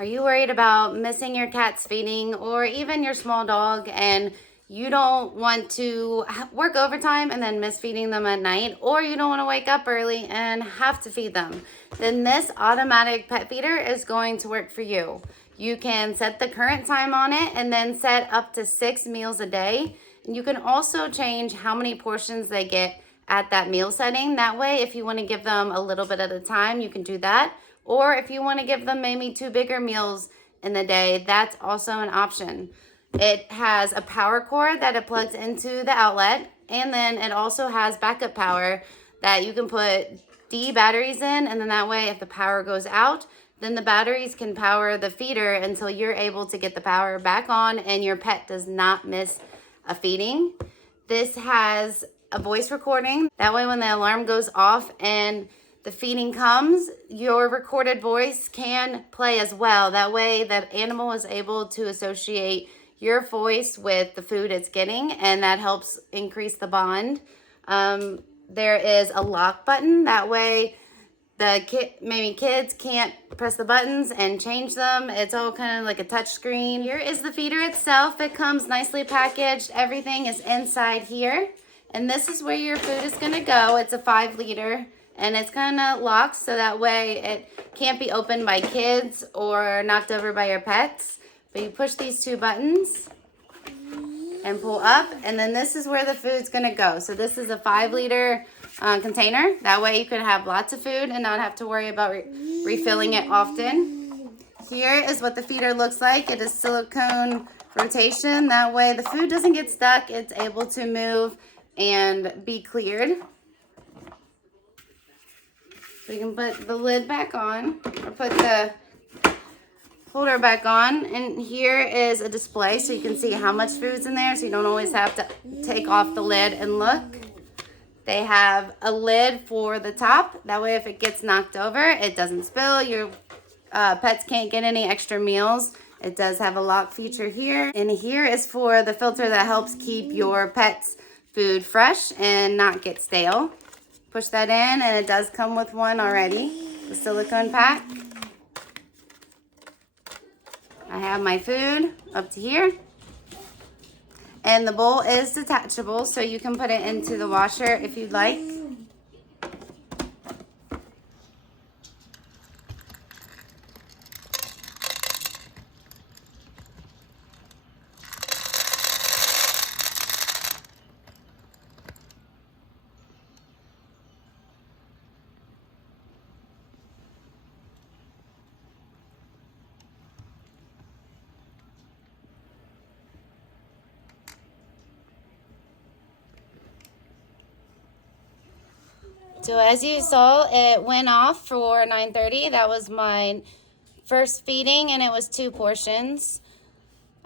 Are you worried about missing your cat's feeding or even your small dog and you don't want to work overtime and then miss feeding them at night, or you don't want to wake up early and have to feed them? Then this automatic pet feeder is going to work for you. You can set the current time on it and then set up to 6 meals a day. And you can also change how many portions they get at that meal setting. That way, if you want to give them a little bit at a time, you can do that. Or if you want to give them maybe 2 bigger meals in the day, that's also an option. It has a power cord that it plugs into the outlet, and then it also has backup power that you can put D batteries in, and then that way if the power goes out, then the batteries can power the feeder until you're able to get the power back on and your pet does not miss a feeding. This has a voice recording. That way when the alarm goes off and the feeding comes, your recorded voice can play as well. That way the animal is able to associate your voice with the food it's getting, and that helps increase the bond. There is a lock button. That way the maybe kids can't press the buttons and change them. It's all kind of like a touch screen. Here is the feeder itself. It comes nicely packaged. Everything is inside here. And this is where your food is gonna go. It's a 5-liter. And it's gonna lock so that way it can't be opened by kids or knocked over by your pets. But you push these 2 buttons and pull up, and then this is where the food's gonna go. So this is a 5-liter container. That way you can have lots of food and not have to worry about refilling it often. Here is what the feeder looks like. It is silicone rotation. That way the food doesn't get stuck. It's able to move and be cleared. We can put the lid back on, or put the holder back on, and here is a display so you can see how much food's in there, so you don't always have to take off the lid and look. They have a lid for the top. That way if it gets knocked over, it doesn't spill. Your pets can't get any extra meals. It does have a lock feature here, and here is for the filter that helps keep your pet's food fresh and not get stale. Push that in, and it does come with one already, the silicone pack. I have my food up to here. And the bowl is detachable, so you can put it into the washer if you'd like. So as you saw, it went off for 9:30. That was my first feeding, and it was 2 portions.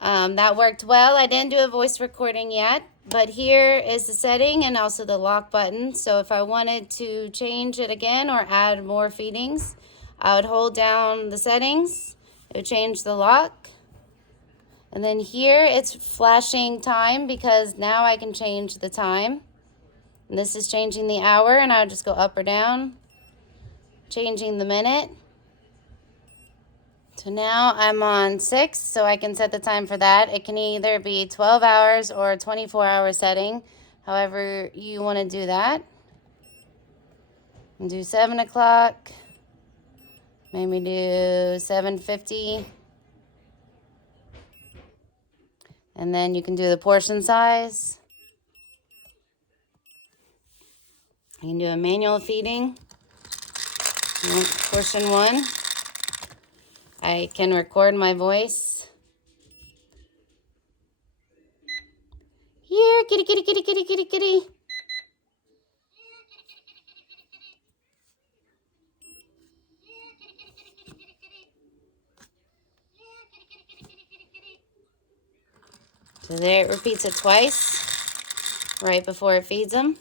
That worked well. I didn't do a voice recording yet, but here is the setting and also the lock button. So if I wanted to change it again or add more feedings, I would hold down the settings. It would change the lock. And then here it's flashing time because now I can change the time. And this is changing the hour, and I would just go up or down, changing the minute. So now I'm on 6, so I can set the time for that. It can either be 12 hours or a 24-hour setting, however you want to do that. And do 7 o'clock, maybe do 7:50. And then you can do the portion size. You can do a manual feeding. Portion 1. I can record my voice. Here, kitty, kitty, kitty, kitty, kitty, kitty. So there it repeats it twice, right before it feeds them.